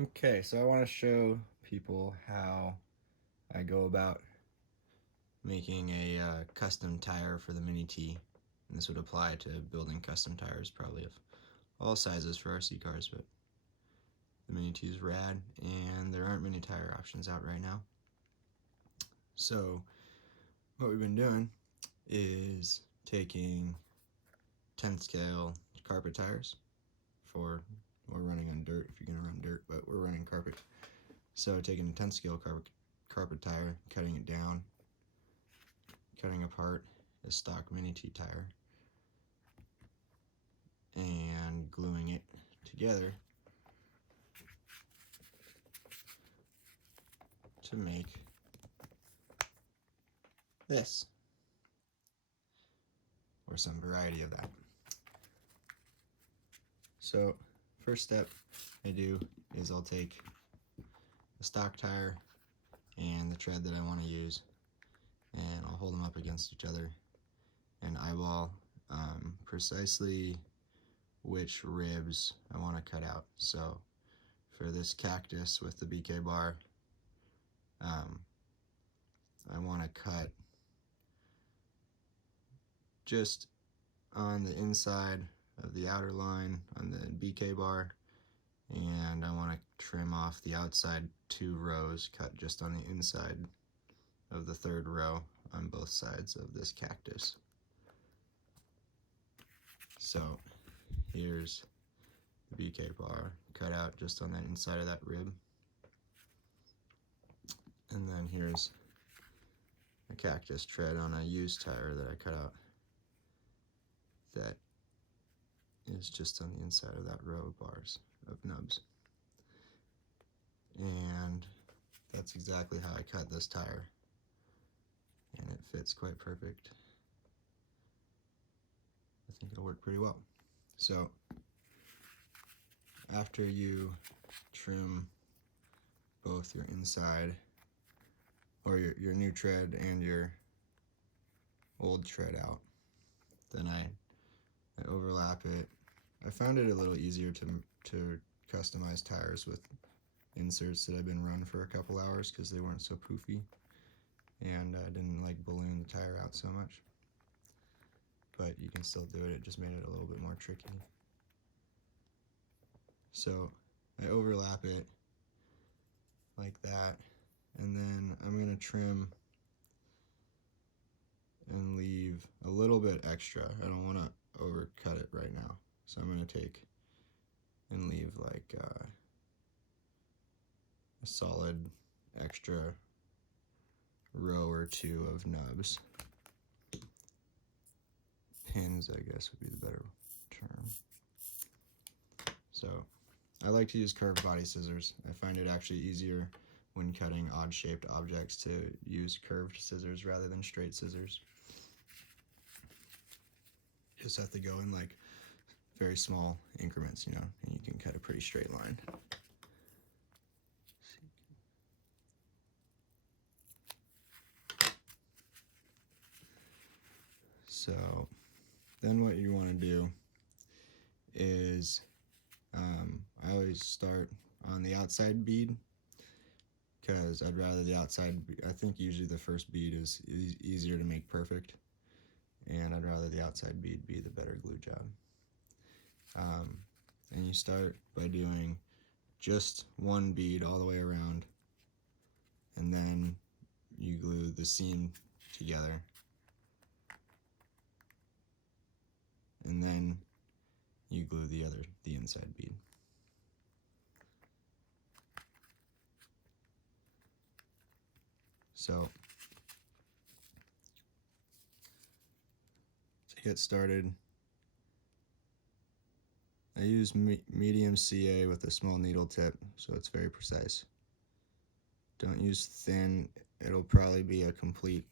Okay, so I want to show people how I go about making a custom tire for the Mini T. And this would apply to building custom tires probably of all sizes for RC cars, but the Mini T is rad and there aren't many tire options out right now. So what we've been doing is taking 10th scale carpet tires we're running on dirt if you're going to run dirt, but we're running carpet. So taking a 10th scale carpet tire, cutting it down, cutting apart a stock Mini T tire, and gluing it together to make this, or some variety of that. So first step I do is I'll take the stock tire and the tread that I want to use, and I'll hold them up against each other and eyeball precisely which ribs I want to cut out. So for this cactus with the BK bar, I want to cut just on the inside of the outer line on the BK bar, and I want to trim off the outside 2 rows, cut just on the inside of the 3rd row on both sides of this cactus. So here's the BK bar cut out just on that inside of that rib, and then here's a cactus tread on a used tire that I cut out that is just on the inside of that row of bars of nubs. And that's exactly how I cut this tire, and it fits quite perfect. I think it'll work pretty well. So after you trim both your inside, or your new tread and your old tread out, then I overlap it. I found it a little easier to customize tires with inserts that have been run for a couple hours because they weren't so poofy, and I didn't like balloon the tire out so much. But you can still do it, it just made it a little bit more tricky. So I overlap it like that, and then I'm going to trim and leave a little bit extra. I don't want to overcut it right now, so I'm going to take and leave like a solid extra row or 2 of nubs. Pins, I guess, would be the better term. So I like to use curved body scissors. I find it actually easier when cutting odd-shaped objects to use curved scissors rather than straight scissors. Just have to go in like very small increments, you know, and you can cut a pretty straight line. So then what you want to do is I always start on the outside bead because I'd rather the outside, I think usually the first bead is easier to make perfect, and I'd rather the outside bead be the better glue job. And you start by doing just 1 bead all the way around, and then you glue the seam together, and then you glue the inside bead. So to get started, I use medium CA with a small needle tip, so it's very precise. Don't use thin, it'll probably be a complete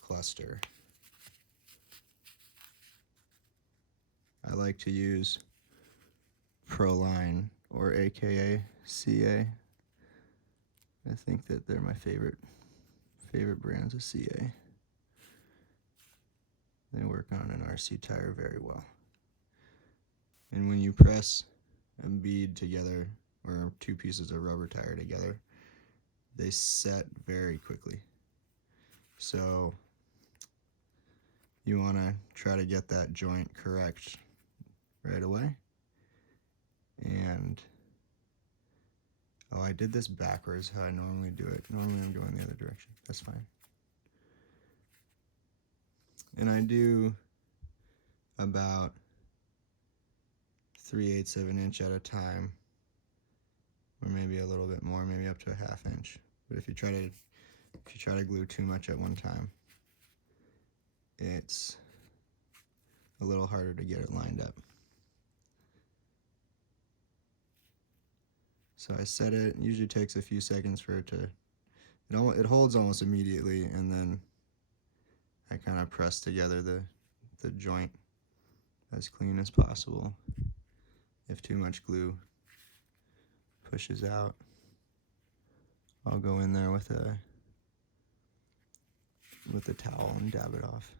cluster. I like to use ProLine, or AKA CA. I think that they're my favorite brands of CA. They work on an RC tire very well. And when you press a bead together, or two pieces of rubber tire together, they set very quickly. So you want to try to get that joint correct right away. And oh, I did this backwards how I normally do it. Normally I'm going the other direction. That's fine. And I do about 3/8 of an inch at a time, or maybe a little bit more, maybe up to a 1/2 inch. But if you try to glue too much at one time, it's a little harder to get it lined up. So I set it. It usually takes a few seconds for it to, it holds almost immediately, and then I kind of press together the joint as clean as possible. If too much glue pushes out, I'll go in there with a towel and dab it off.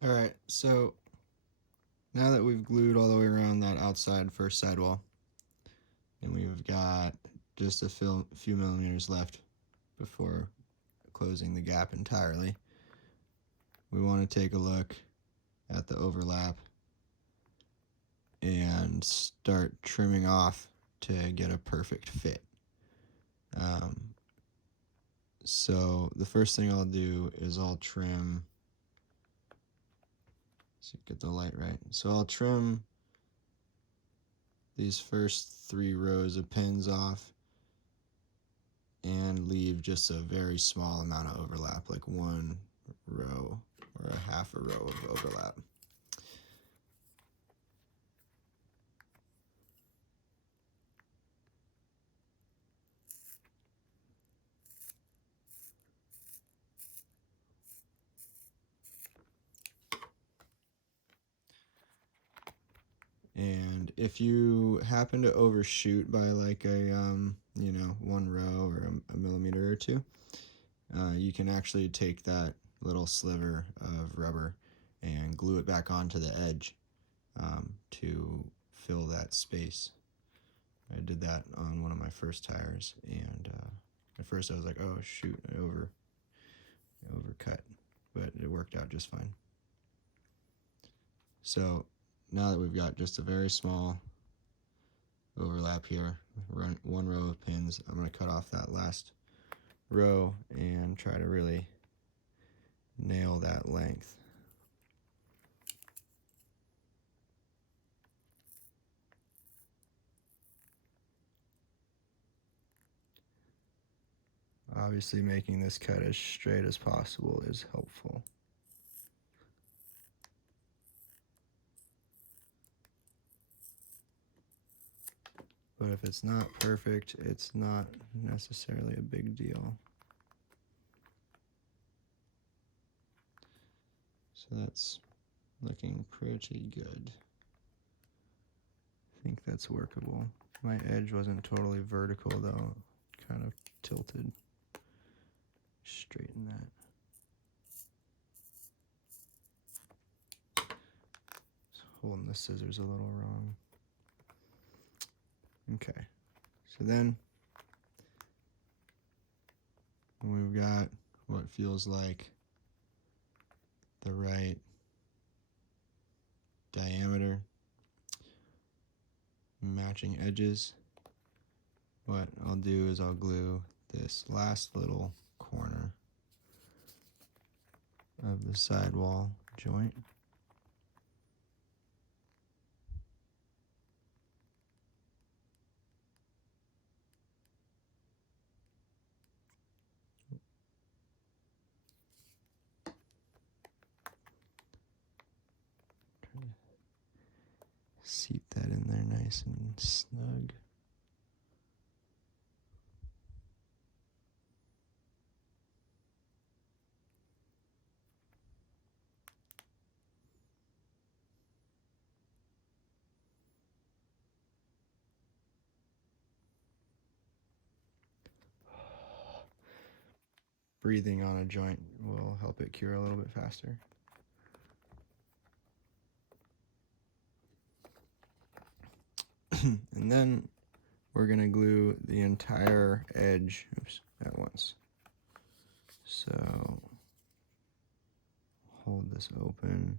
Alright, so now that we've glued all the way around that outside first sidewall, and we've got just a few millimeters left before closing the gap entirely, we want to take a look at the overlap and start trimming off to get a perfect fit. So the first thing I'll do is I'll trim, so get the light right. So I'll trim these first 3 rows of pins off and leave just a very small amount of overlap, like 1 row or a 1/2 a row of overlap. And if you happen to overshoot by like a 1 row or a millimeter or 2, you can actually take that little sliver of rubber and glue it back onto the edge to fill that space. I did that on one of my first tires, and at first I was like, oh shoot, I overcut, but it worked out just fine. So now that we've got just a very small overlap here, 1 row of pins, I'm going to cut off that last row and try to really nail that length. Obviously, making this cut as straight as possible is helpful. But if it's not perfect, it's not necessarily a big deal. So that's looking pretty good. I think that's workable. My edge wasn't totally vertical though, kind of tilted. Straighten that. Holding the scissors a little wrong. Okay, so then we've got what feels like the right diameter. matching edges, what I'll do is I'll glue this last little corner of the sidewall joint. Seat that in there nice and snug. Breathing on a joint will help it cure a little bit faster. And then we're going to glue the entire edge at once. So hold this open.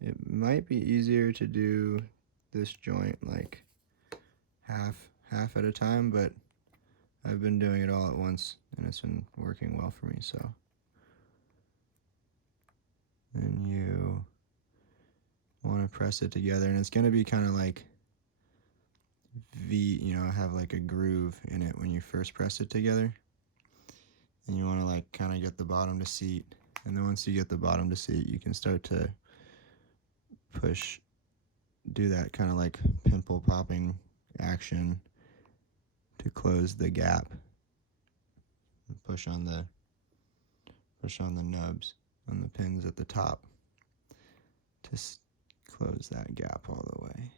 It might be easier to do this joint like half at a time, but I've been doing it all at once and it's been working well for me. So then you want to press it together, and it's going to be kind of like have like a groove in it when you first press it together, and you want to like kind of get the bottom to seat, and then once you get the bottom to seat, you can start to do that kind of like pimple popping action to close the gap, and push on the nubs on the pins at the top to close that gap all the way.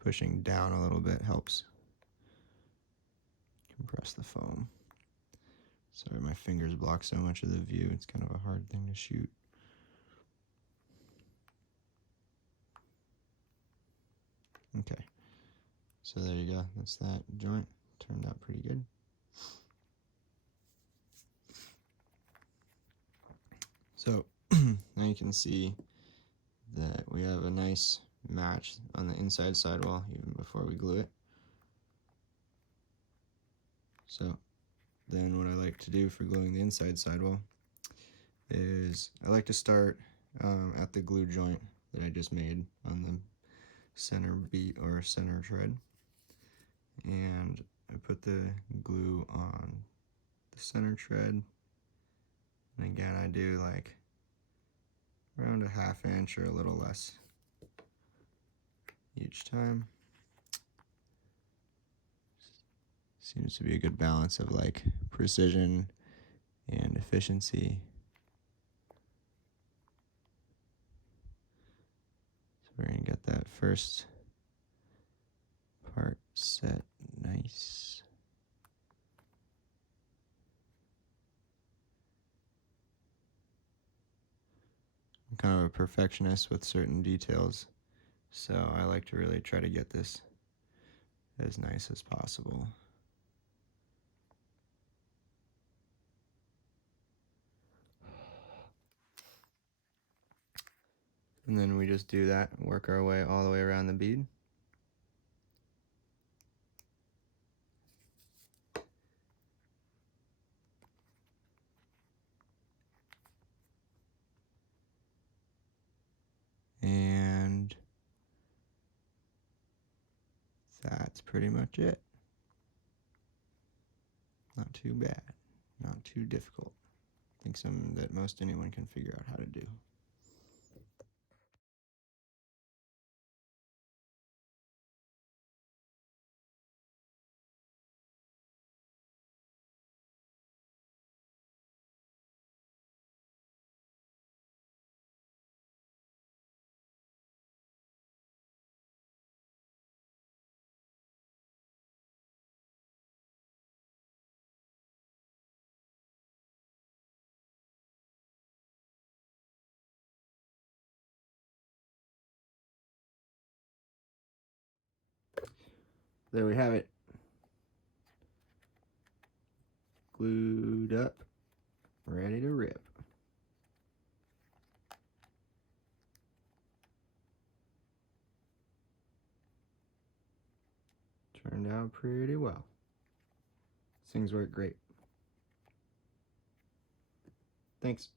Pushing down a little bit helps compress the foam. Sorry, my fingers block so much of the view, it's kind of a hard thing to shoot. Okay, so there you go, that's that joint. Turned out pretty good. So now you can see that we have a nice match on the inside sidewall even before we glue it. So then what I like to do for gluing the inside sidewall is I like to start at the glue joint that I just made on the center beat or center tread, and I put the glue on the center tread, and again I do like around a ½ inch or a little less each time. Seems to be a good balance of like precision and efficiency. So we're gonna get that first part set nice. I'm kind of a perfectionist with certain details, so I like to really try to get this as nice as possible. And then we just do that and work our way all the way around the bead. And that's pretty much it. Not too bad, not too difficult. I think something that most anyone can figure out how to do. there we have it. Glued up, ready to rip. Turned out pretty well. These things work great. Thanks.